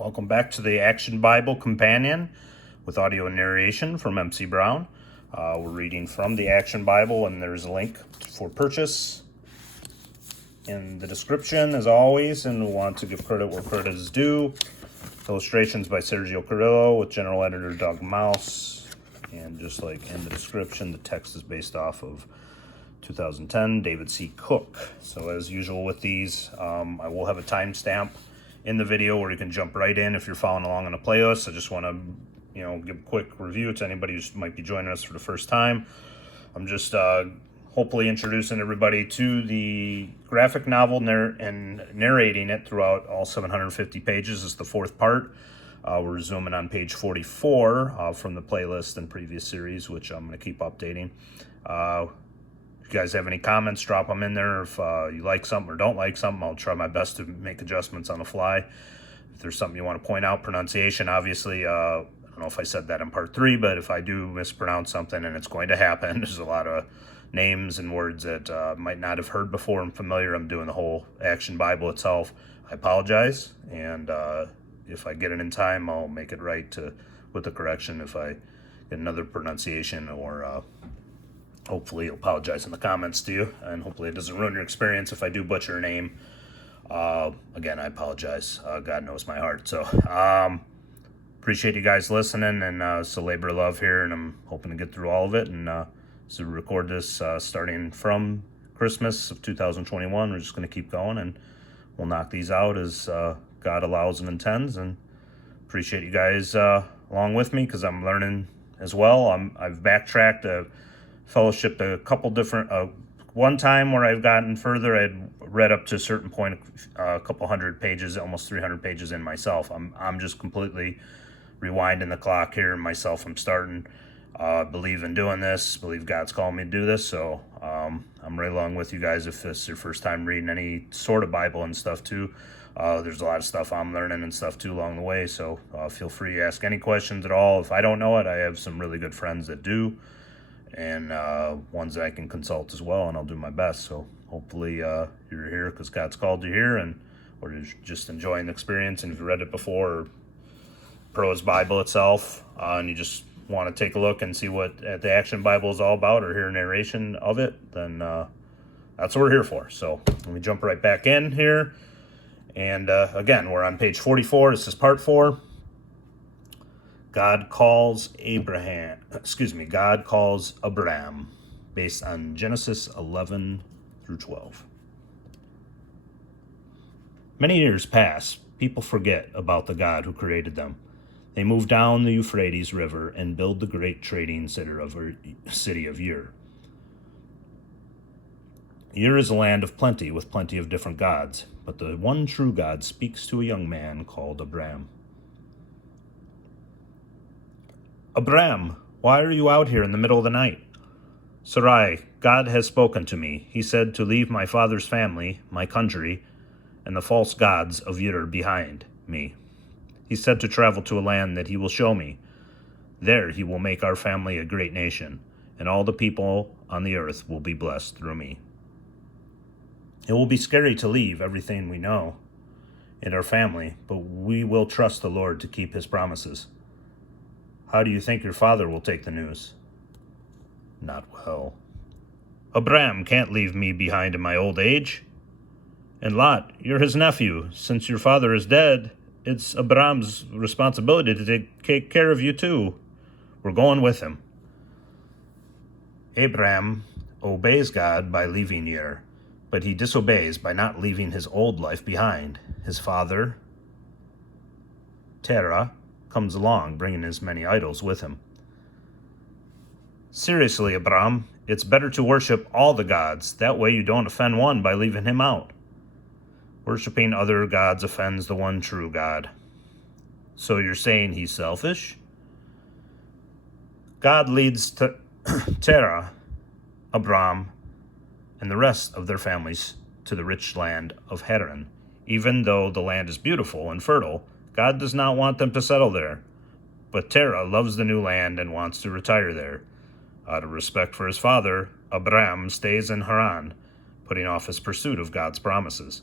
Welcome back to the Action Bible Companion with audio and narration from MC Brown. We're reading from the Action Bible, and there's a link for purchase in the description, as always, and we want to give credit where credit is due. Illustrations by Sergio Carrillo with general editor Doug Mouse, and just like in the description, the text is based off of 2010 David C. Cook. So as usual with these, I will have a timestamp in the video where you can jump right in if you're following along on the playlist. I just want to, give a quick review to anybody who might be joining us for the first time. I'm just hopefully introducing everybody to the graphic novel and narrating it throughout all 750 pages. This is the fourth part. We're zooming on page 44 from the playlist and previous series, which I'm going to keep updating. If you guys have any comments, drop them in there. If you like something or don't like something, I'll try my best to make adjustments on the fly. If there's something you want to point out, pronunciation, obviously, I don't know if I said that in part 3, but if I do mispronounce something, and it's going to happen, there's a lot of names and words that I might not have heard before and familiar. I'm doing the whole Action Bible itself. I apologize, and if I get it in time, I'll make it right with the correction if I get another pronunciation, or hopefully apologize in the comments to you, and hopefully it doesn't ruin your experience if I do butcher a name. Again, I apologize. God knows my heart. So appreciate you guys listening, and it's a labor of love here, and I'm hoping to get through all of it. And so we record this starting from Christmas of 2021. We're just going to keep going, and we'll knock these out as God allows and intends. And appreciate you guys along with me, because I'm learning as well. I've backtracked fellowship a couple different one time where I've gotten further. I'd read up to a certain point, a couple hundred pages, almost 300 pages in myself. I'm just completely rewinding the clock here myself. I'm starting believe in doing this, believe God's calling me to do this. So I'm right along with you guys if this is your first time reading any sort of Bible and stuff too. There's a lot of stuff I'm learning and stuff too along the way, so feel free to ask any questions at all. If I don't know it, I have some really good friends that do, and ones that I can consult as well, and I'll do my best. So hopefully you're here because God's called you here, or you're just enjoying the experience. And if you read it before, or prose Bible itself, and you just want to take a look and see what the Action Bible is all about, or hear a narration of it, then that's what we're here for. So let me jump right back in here. And again, we're on page 44. This is part 4. God calls Abram, based on Genesis 11 through 12. Many years pass. People forget about the God who created them. They move down the Euphrates River and build the great trading city of Ur. Ur is a land of plenty, with plenty of different gods, but the one true God speaks to a young man called Abram. Abram, why are you out here in the middle of the night? Sarai, God has spoken to me. He said to leave my father's family, my country, and the false gods of Ur behind me. He said to travel to a land that he will show me. There he will make our family a great nation, and all the people on the earth will be blessed through me. It will be scary to leave everything we know and our family, but we will trust the Lord to keep his promises. How do you think your father will take the news? Not well. Abram can't leave me behind in my old age. And Lot, you're his nephew. Since your father is dead, it's Abram's responsibility to take care of you too. We're going with him. Abram obeys God by leaving Ur, but he disobeys by not leaving his old life behind. His father, Terah, comes along, bringing his many idols with him. Seriously, Abram, it's better to worship all the gods. That way you don't offend one by leaving him out. Worshipping other gods offends the one true God. So you're saying he's selfish? God leads Terah, Abram, and the rest of their families to the rich land of Haran. Even though the land is beautiful and fertile, God does not want them to settle there. But Terah loves the new land and wants to retire there. Out of respect for his father, Abram stays in Haran, putting off his pursuit of God's promises.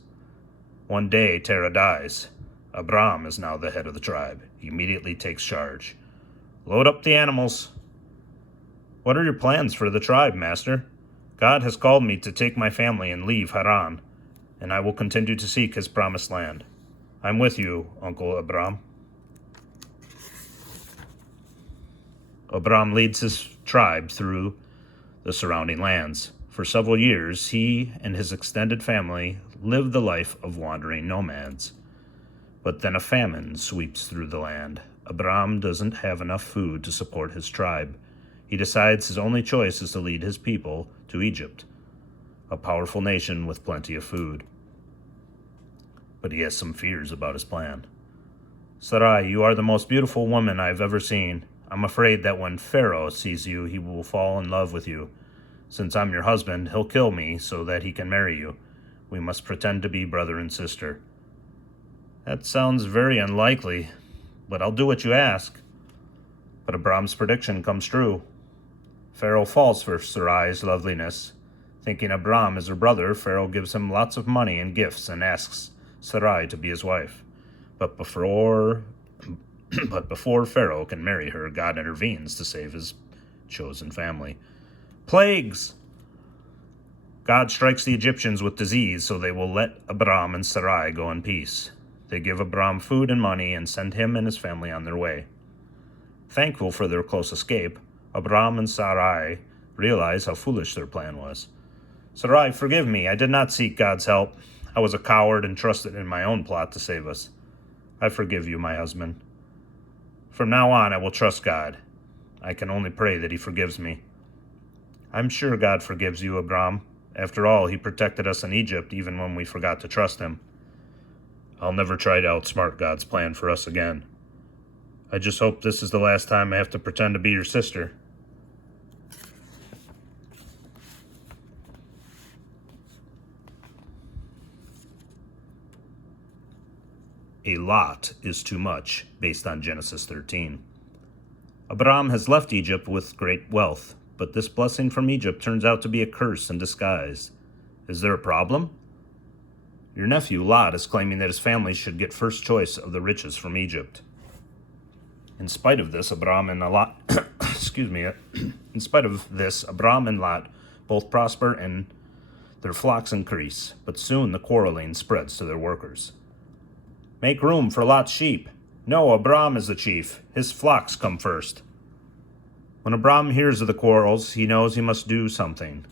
One day Terah dies. Abram is now the head of the tribe. He immediately takes charge. Load up the animals. What are your plans for the tribe, master? God has called me to take my family and leave Haran, and I will continue to seek his promised land. I'm with you, Uncle Abram. Abram leads his tribe through the surrounding lands. For several years, he and his extended family live the life of wandering nomads. But then a famine sweeps through the land. Abram doesn't have enough food to support his tribe. He decides his only choice is to lead his people to Egypt, a powerful nation with plenty of food. But he has some fears about his plan. Sarai, you are the most beautiful woman I've ever seen. I'm afraid that when Pharaoh sees you, he will fall in love with you. Since I'm your husband, he'll kill me so that he can marry you. We must pretend to be brother and sister. That sounds very unlikely, but I'll do what you ask. But Abram's prediction comes true. Pharaoh falls for Sarai's loveliness. Thinking Abram is her brother, Pharaoh gives him lots of money and gifts and asks Sarai to be his wife. But before Pharaoh can marry her, God intervenes to save his chosen family. Plagues! God strikes the Egyptians with disease so they will let Abram and Sarai go in peace. They give Abram food and money and send him and his family on their way. Thankful for their close escape, Abram and Sarai realize how foolish their plan was. Sarai, forgive me. I did not seek God's help. I was a coward and trusted in my own plot to save us. I forgive you, my husband. From now on, I will trust God. I can only pray that he forgives me. I'm sure God forgives you, Abram. After all, he protected us in Egypt even when we forgot to trust him. I'll never try to outsmart God's plan for us again. I just hope this is the last time I have to pretend to be your sister. A lot is too much, based on Genesis 13. Abram has left Egypt with great wealth, but this blessing from Egypt turns out to be a curse in disguise. Is there a problem? Your nephew Lot is claiming that his family should get first choice of the riches from Egypt. In spite of this, Abram and Lot, in spite of this, Abram and Lot both prosper and their flocks increase, but soon the quarreling spreads to their workers. Make room for Lot's sheep. No, Abram is the chief. His flocks come first. When Abram hears of the quarrels, he knows he must do something.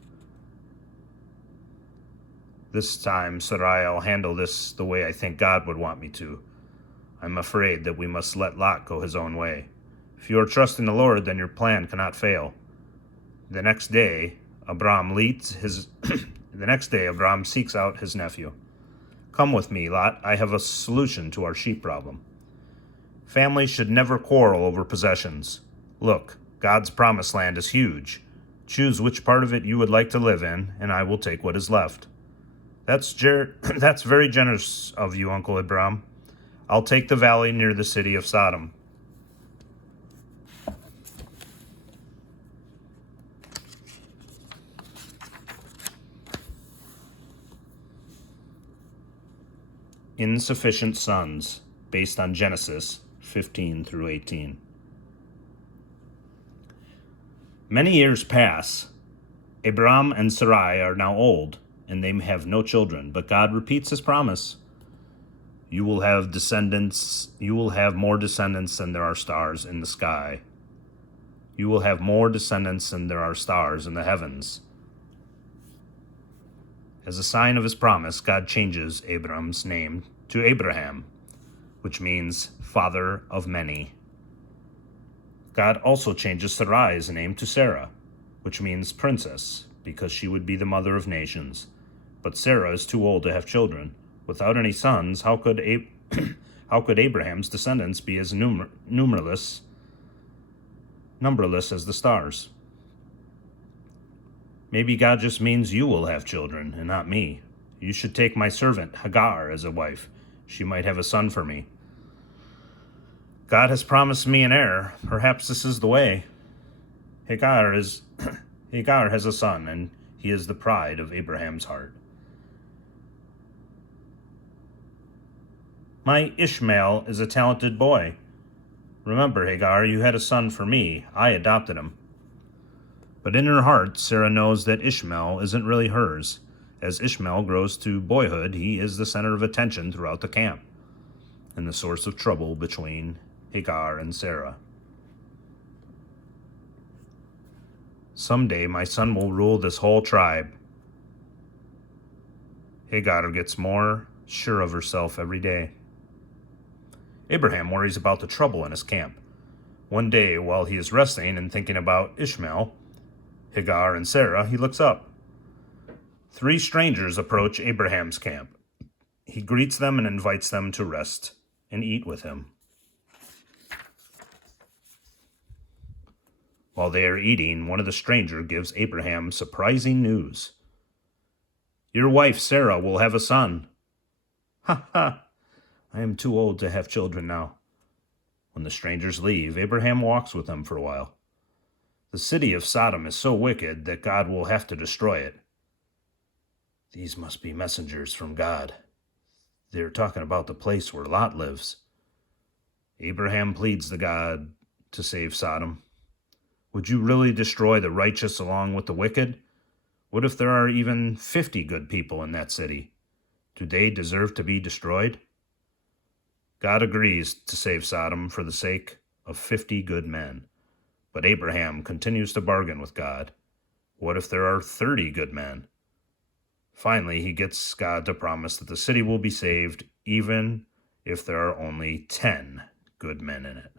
This time, Sarai, I'll handle this the way I think God would want me to. I'm afraid that we must let Lot go his own way. If you are trusting the Lord, then your plan cannot fail. The next day, Abram seeks out his nephew. Come with me, Lot. I have a solution to our sheep problem. Families should never quarrel over possessions. Look, God's promised land is huge. Choose which part of it you would like to live in, and I will take what is left. That's very generous of you, Uncle Abram. I'll take the valley near the city of Sodom. Insufficient sons, based on Genesis 15 through 18. Many years pass. Abram and Sarai are now old, and they have no children, but God repeats his promise. You will have more descendants than there are stars in the sky. You will have more descendants than there are stars in the heavens. As a sign of his promise, God changes Abram's name to Abraham, which means father of many. God also changes Sarai's name to Sarah, which means princess, because she would be the mother of nations. But Sarah is too old to have children. Without any sons, how could Abraham's descendants be as numberless as the stars? Maybe God just means you will have children, and not me. You should take my servant Hagar as a wife. She might have a son for me. God has promised me an heir. Perhaps this is the way. Hagar has a son, and he is the pride of Abraham's heart. My Ishmael is a talented boy. Remember, Hagar, you had a son for me. I adopted him. But in her heart, Sarah knows that Ishmael isn't really hers. As Ishmael grows to boyhood, he is the center of attention throughout the camp, and the source of trouble between Hagar and Sarah. Someday my son will rule this whole tribe. Hagar gets more sure of herself every day. Abraham worries about the trouble in his camp. One day, while he is resting and thinking about Ishmael, Hagar, and Sarah, he looks up. 3 strangers approach Abraham's camp. He greets them and invites them to rest and eat with him. While they are eating, one of the strangers gives Abraham surprising news. Your wife, Sarah, will have a son. Ha ha! I am too old to have children now. When the strangers leave, Abraham walks with them for a while. The city of Sodom is so wicked that God will have to destroy it. These must be messengers from God. They're talking about the place where Lot lives. Abraham pleads to God to save Sodom. Would you really destroy the righteous along with the wicked? What if there are even 50 good people in that city? Do they deserve to be destroyed? God agrees to save Sodom for the sake of 50 good men. But Abraham continues to bargain with God. What if there are 30 good men? Finally, he gets God to promise that the city will be saved even if there are only 10 good men in it.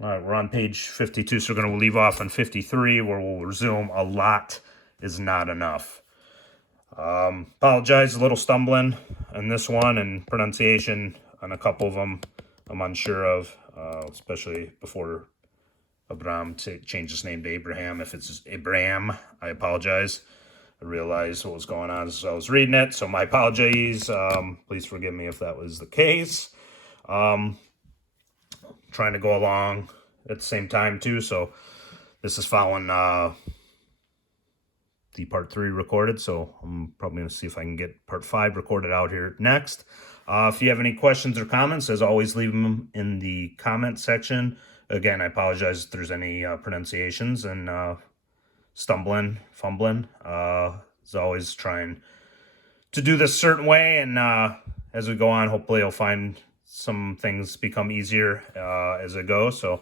All right, we're on page 52, so we're going to leave off on 53, where we'll resume a lot is not enough. Apologize, a little stumbling on this one, and pronunciation on a couple of them I'm unsure of, especially before Abram changed his name to Abraham. If it's Abram, I apologize. I realized what was going on as I was reading it, so my apologies. Please forgive me if that was the case. Trying to go along at the same time too, so this is following the part 3 recorded, so I'm probably going to see if I can get part 5 recorded out here next. If you have any questions or comments, as always, leave them in the comment section. Again, I apologize if there's any pronunciations and fumbling. As always, trying to do this a certain way, and as we go on, hopefully I'll find some things become easier as I go. So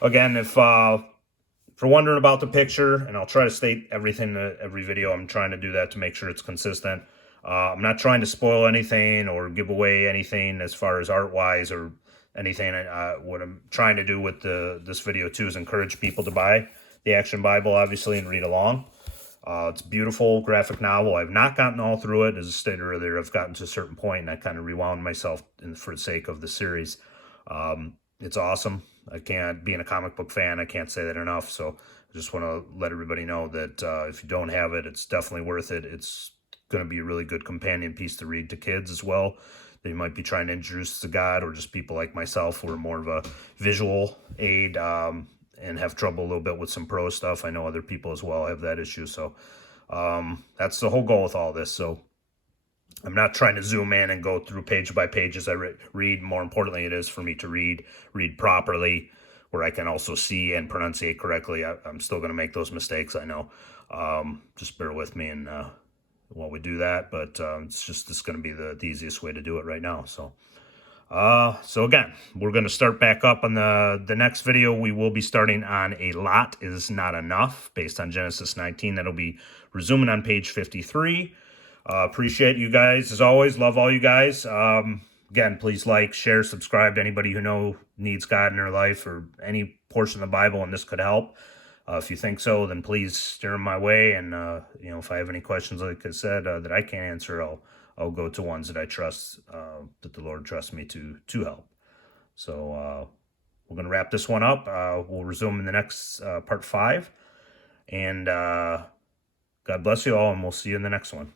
again, if you're wondering about the picture, and I'll try to state everything in every video, I'm trying to do that to make sure it's consistent. I'm not trying to spoil anything or give away anything as far as art-wise or anything. What I'm trying to do with this video too is encourage people to buy the Action Bible, obviously, and read along. It's a beautiful graphic novel. I've not gotten all through it. As I stated earlier, I've gotten to a certain point, and I kind of rewound myself for the sake of the series. It's awesome. Being a comic book fan, I can't say that enough. So I just want to let everybody know that if you don't have it, it's definitely worth it. It's going to be a really good companion piece to read to kids as well. They might be trying to introduce to God, or just people like myself who are more of a visual aid and have trouble a little bit with some prose stuff. I know other people as well have that issue. So that's the whole goal with all this. So I'm not trying to zoom in and go through page by page as I read. More importantly, it is for me to read properly, where I can also see and pronunciate correctly. I'm still going to make those mistakes, I know. Just bear with me and while we do that. But it's going to be the easiest way to do it right now. So again, we're going to start back up on the next video. We will be starting on A Lot Is Not Enough, based on Genesis 19. That'll be resuming on page 53. Appreciate you guys, as always. Love all you guys. Again, please like, share, subscribe to anybody who needs God in their life, or any portion of the Bible, and this could help. If you think so, then please steer them my way. And if I have any questions, like I said, that I can't answer, I'll go to ones that I trust, that the Lord trusts me to help. So we're going to wrap this one up. We'll resume in the next part 5. And God bless you all, and we'll see you in the next one.